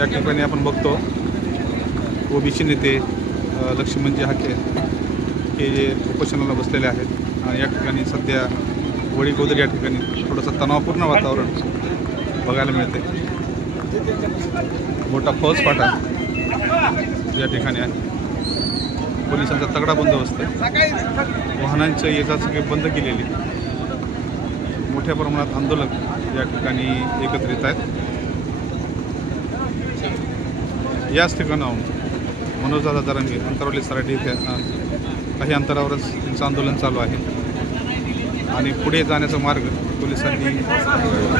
या ठिकाणी आपण बघतो. ओबीसी नेते लक्ष्मणजी हाके हे जे उपोषणाला बसलेले आहेत आणि या ठिकाणी सध्या वडीगोदर या ठिकाणी थोडंसं तणावपूर्ण वातावरण बघायला मिळते. मोठा फौज फाटा या ठिकाणी आहे. पोलिसांचा तगडा बंदोबस्त वाहनांचं ये जा सगळी बंद केलेली. मोठ्या प्रमाणात आंदोलक या ठिकाणी एकत्रित आहेत. याच ठिकाणाहून मनोजदादा दादा अंतरवली सराठी इथे काही अंतरावरच त्यांचं आंदोलन चालू आहे. आणि पुढे जाण्याचा मार्ग पोलिसांनी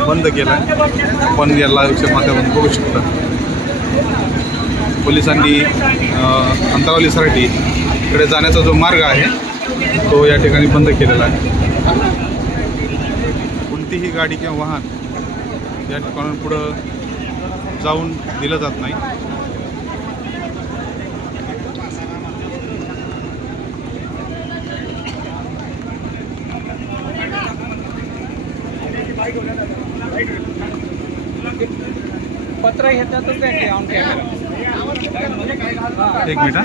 बंद केला पण या लाईव्हच्या माध्यमातून बघू शकता पोलिसांनी अंतरावलीसाठी अंतरावली सराठी जाण्याचा जो मार्ग आहे तो या ठिकाणी बंद केलेला आहे. कोणतीही गाडी किंवा वाहन या ठिकाणून पुढं जाऊन दिलं जात नाही. पत्र घेतातच आहे ऑन कॅमेरा एक मिनिट हा.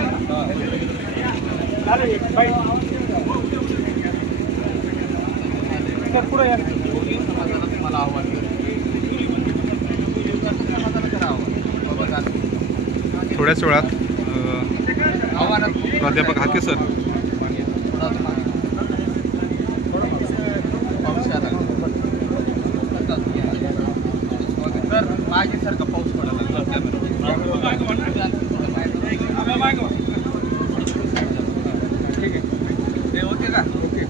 पुढे या. मला आव्हान थोड्याच वेळात प्राध्यापक हाके सर. तर माझ्यासारखा पाऊस पडायला ठीक आहे ते होते का ओके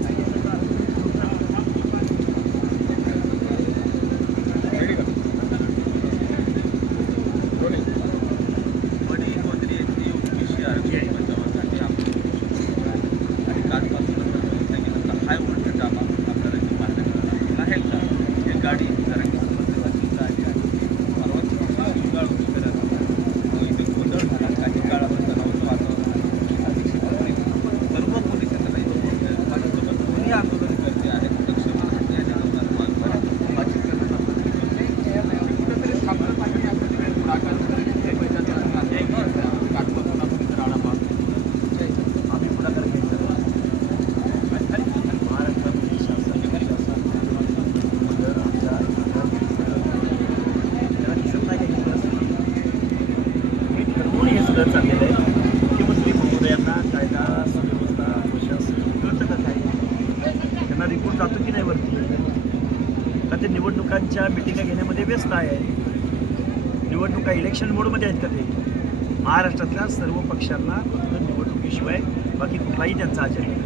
वडील गोदरी येथील ओबीसी आरक्षण बचावासाठी आपण आणि कालपासून सांगितलं हाय व्होल्टेज आम्हा आपल्याला जी मान्य आहे का हे गाडी जरा समस्येसाठी गाडी आहे परवाची गाळ उभी करत इथे गोंधळ झाला काही काळावर तणावाचं वातावरण सर्व पोलीस यंत्रणा माझ्यासोबत कोणी आंदोलन करते आहेत दक्ष महाराष्ट्र यांनी आमदार वाघमारे बातचीत करताना कुठेतरी थांबलं पाहिजे आपण तिकडे पुढाकार वगैरे घेतले पाहिजे असं माझं एक मत आहे. काटकसरून आपण इथं राहणार आहोत. आम्ही पुढाकार घ्यायचा आणि आणि महाराष्ट्रामध्ये शासन शासन जर आमच्या त्याला दिसत नाही काही हे ठरवून चाललेलं आहे. मुख्यमंत्री महोदयांना कायदा सुव्यवस्था प्रशासन कळतं कसं आहे त्यांना रिपोर्ट जातो की नाही वरती? का ते निवडणुकांच्या मिटिंगा घेण्यामध्ये व्यस्त आहे? निवडणुका इलेक्शन मोडमध्ये आहेत का ते? महाराष्ट्रातल्या सर्व पक्षांना फक्त निवडणुकीशिवाय बाकी कुठलाही त्यांचा आचार नाही.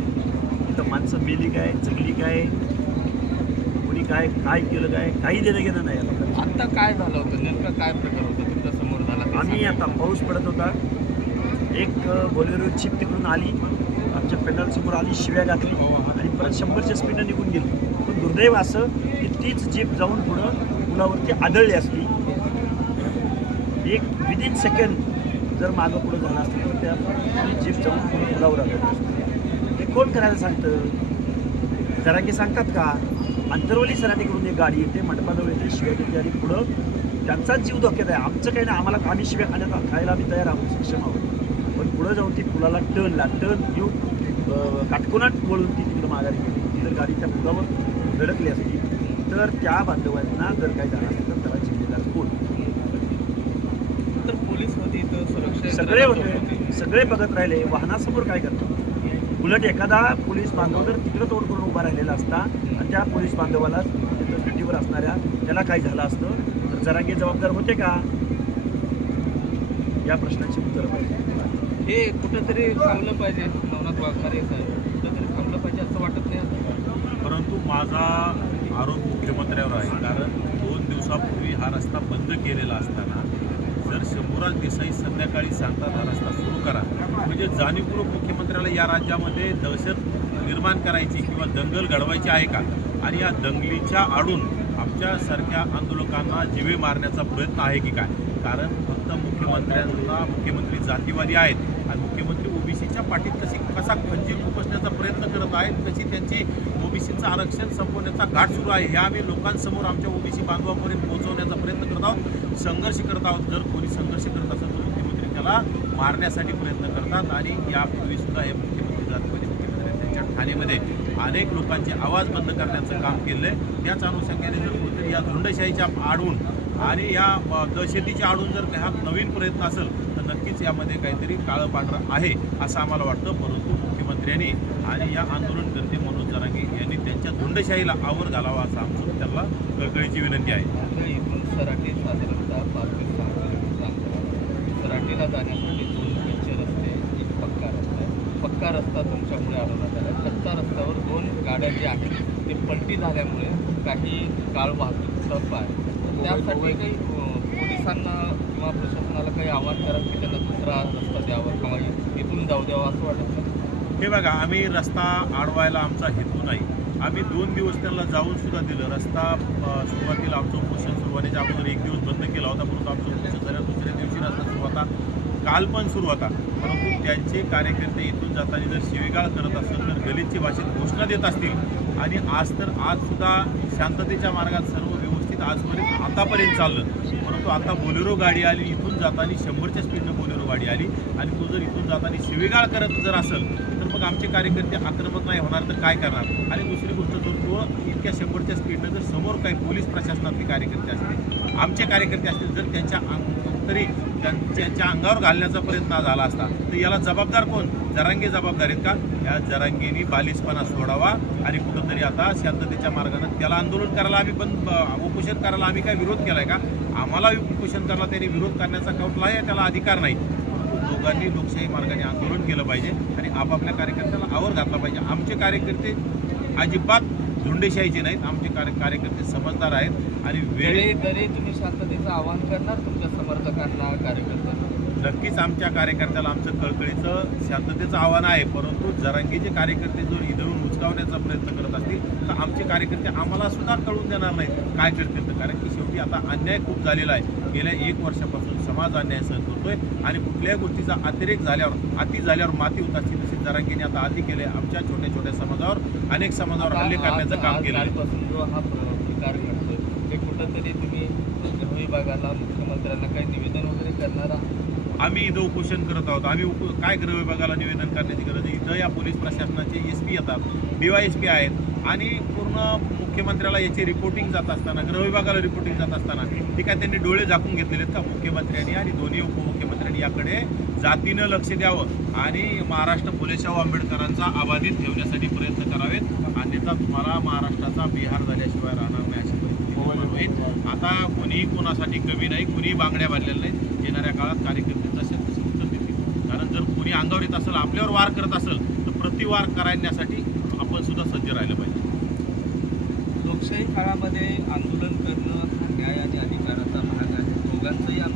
इथं माणसं मेली काय जगली काय? कोणी काय काय केलं काय? काही देणं घेणं नाही आता काय झालं होतं? नेमकं काय प्रकार होता तुमच्यासमोर झाला ते आम्ही आता पाऊस पडत होता. एक बोलेरो जीप तिकडून आली. आमच्या पेंडलसमोर आली शिव्या घातली आणि परत शंभरच्या स्पीडनं निघून गेली. पण दुर्दैव असं की तीच जीप जाऊन पुढं पुलावरती आदळली असती. एक विदिन सेकंड जर मागं पुढं झालं असतं तर त्या ती जीप जाऊन पुढं पुलावर आलं हे कोण करायला सांगतं? जरांगे सांगतात का? अंतरवली सराठीकडून एक गाडी येते मंडपाजवळ येते शिव्या आणि पुढं त्यांचाच जीव धोक्यात आहे. आमचं काही नाही. आम्हाला आम्ही शिव्या खाण्यात खायला आम्ही तयार आहोत सक्षम आहोत. पण पुढं जाऊन ती पुलाला टर्नला टर्न घेऊन अं, काटकोनाट वळून ती तिकडं माघारी गेली. ती जर गाडी त्या पुलावर धडकली असती तर त्या बांधवांना जर काही झालं असतं तर त्याला जिम्मेदार कोण? तर पोलीस होते इथं सुरक्षा सगळे होते. सगळे बघत राहिले. वाहनासमोर काय करतात? उलट एखादा पोलीस बांधव जर तिकडं तोड करून उभा राहिलेला असता आणि त्या पोलीस बांधवाला तिथं ड्युटीवर असणाऱ्या त्याला काय झालं असतं? तर जरांगे जबाबदार होते का? या प्रश्नाची उत्तर पाहिजे. हे कुठंतरी थांबलं पाहिजे नवनाथ वाघमारे साहेब. कुठंतरी थांबलं पाहिजे असं वाटत नाही परंतु माझा आरोप मुख्यमंत्र्यावर आहे कारण दोन दिवसापूर्वी हा रस्ता बंद केलेला असताना जर शंभूराज देसाई संध्याकाळी सांगतात हा रस्ता सुरू करा म्हणजे जाणीवपूर्वक मुख्यमंत्र्याला या राज्यामध्ये दहशत निर्माण करायची किंवा दंगल घडवायची आहे का? आणि या दंगलीच्या आडून आमच्यासारख्या आंदोलकांना जीवे मारण्याचा प्रयत्न आहे की काय? कारण फक्त मुख्यमंत्र्यांना मुख्यमंत्री जातीवादी आहेत. आणि मुख्यमंत्री ओबीसीच्या पाठीत कशी कसा खंजीर उपसण्याचा प्रयत्न करत आहेत कशी त्यांची ओबीसीचं आरक्षण संपवण्याचा घाट सुरू आहे हे आम्ही लोकांसमोर आमच्या ओबीसी बांधवापर्यंत पोहोचवण्याचा प्रयत्न करत आहोत. संघर्ष करत आहोत. जर कोणी संघर्ष करत असेल तर मुख्यमंत्री त्याला मारण्यासाठी प्रयत्न करतात आणि यापूर्वी सुद्धा हे मुख्यमंत्री जातीवादी मुख्यमंत्री आहेत. त्यांच्या ठाणेमध्ये अनेक लोकांचे आवाज बंद करण्याचं काम केलं आहे त्याच अनुषंगाने जर कोणतरी या धोंडशाहीच्या आडून आणि या दहशतीच्या आडून जर हा नवीन प्रयत्न असेल तर नक्कीच यामध्ये काहीतरी काळं पांढरं आहे असं आम्हाला वाटतं. परंतु मुख्यमंत्र्यांनी आणि या आंदोलनकर्ते मनोज जरांगे यांनी त्यांच्या धोंडशाहीला आवर घालावा असं आमचं त्यांना कळकळीची विनंती आहे. आमच्या सराटी साधारणतः पाच ते सहा किलोमीटर सराटीला जाण्यासाठी दोन कच्चे रस्ते एक पक्का रस्ता आहे पक्का रस्ता तुमच्यामुळे अडवण्यात आला कच्चा रस्त्यावर दोन गाड्या ज्या आहेत ते पलटी झाल्यामुळे काही काळ वाहतूक ठप्प आहे. त्यासाठी काही पोलिसांना किंवा प्रशासनाला काही आवाहन करा की त्यांना दुसरा रस्ता द्यावा किंवा इथून जाऊ द्यावा असं वाटत नाही. हे बघा आम्ही रस्ता अडवायला आमचा हेतू नाही. आम्ही दोन दिवस त्यांना जाऊन सुद्धा दिलं. रस्ता सुरुवातीला आमचं उपोषण सुरुवातीच्या अगोदर एक दिवस बंद केला होता परंतु आमचं उपोषण झाल्या दुसऱ्या दिवशी रस्ता सुरू होता. काल पण सुरू होता. परंतु त्यांचे कार्यकर्ते इथून जाताना जर शिवेगाळ करत असेल तर दलितची भाषेत घोषणा देत असतील. आणि आज तर आजसुद्धा शांततेच्या मार्गात सर्व व्यवस्थित आजपर्यंत आतापर्यंत चाललं. परंतु आता बोलेरो गाडी आली इथून जाताना शंभरच्या स्पीडनं बोलेरो गाडी आली. आणि तो जर इथून जाताना शिवेगाळ करत जर असेल तर मग आमचे कार्यकर्ते आक्रमक नाही होणार तर काय करणार? आणि दुसरी गोष्ट इतक्या शंभरच्या स्पीडनं जर समोर काही पोलीस प्रशासनातले कार्यकर्ते असतील आमचे कार्यकर्ते असतील जर त्यांच्या अंग तरी त्यांच्या अंगावर घालण्याचा प्रयत्न झाला असता तर याला जबाबदार कोण? जरांगे जबाबदार आहेत का? या जरांगेनी बालिशपणा सोडावा आणि कुठंतरी आता शांततेच्या मार्गानं त्याला आंदोलन करायला आम्ही पण उपोषण करायला आम्ही काय विरोध केलाय का? आम्हाला उपोषण करायला त्यांनी विरोध करण्याचा कुठलाही त्याला अधिकार नाही. दोघांनी लोकशाही मार्गाने आंदोलन केलं पाहिजे आणि आपापल्या कार्यकर्त्याला आवर घातला पाहिजे. आमचे कार्यकर्ते अजिबात झुंडेशाहीचे नाहीत आमचे कार्य कार्यकर्ते समजदार आहेत आणि वेळे तरी तरी तुम्ही शांततेचं आवाहन करणार तुमच्या समर्थकांना कार्यकर्त्यांना? नक्कीच आमच्या कार्यकर्त्याला आमचं कळकळीचं शांततेचं आव्हान आहे परंतु जरांगीचे कार्यकर्ते जर इधरून उचकावण्याचा प्रयत्न करत असतील तर आमचे कार्यकर्ते आम्हाला सुद्धा कळून देणार नाहीत काय करतील तर कारण की शेवटी आता अन्याय खूप झालेला आहे. गेल्या एक वर्षापासून समाज अन्याय सहन करतोय आणि कुठल्याही गोष्टीचा अतिरेक झाल्यावर अति झाल्यावर माती होत असते तशी जरांगीने आता अति केले आमच्या छोट्या छोट्या समाजावर अनेक समाजावर हल्ले करण्याचं काम केलं हा प्र- प्रकार घडतोय ते कुठंतरी तुम्ही गृह विभागाला मुख्यमंत्र्यांना काही निवेदन वगैरे करणार आहात? आम्ही इथं उपोषण करत आहोत. आम्ही उप काय गृह विभागाला निवेदन करण्याची गरज आहे? इथं या पोलीस प्रशासनाचे एस पी येतात. डीवाय एस पी आहेत. आणि पूर्ण मुख्यमंत्र्याला याची रिपोर्टिंग जात असताना गृह विभागाला रिपोर्टिंग जात असताना ते काय त्यांनी डोळे झाकून घेतलेले आहेत का? मुख्यमंत्र्यांनी आणि दोन्ही उपमुख्यमंत्र्यांनी याकडे जातीनं लक्ष द्यावं आणि महाराष्ट्र फुले आंबेडकरांचा अबाधित ठेवण्यासाठी प्रयत्न करावेत. अन्यथा तुम्हाला महाराष्ट्राचा बिहार झाल्याशिवाय राहणार नाही होईल आता कोणीही कोणासाठी कमी नाही कोणीही बांगड्या बांधलेल्या नाहीत. येणाऱ्या काळात कार्यकर्ते तसे तसे उत्तर देतील. कारण जर कोणी अंगावर येत असेल आपल्यावर वार करत असेल तर प्रतिवार करण्यासाठी आपण सुद्धा सज्ज राहिलं पाहिजे. लोकशाही काळामध्ये आंदोलन करणं हा न्याय आणि अधिकाराचा भाग आहे. दोघांचंही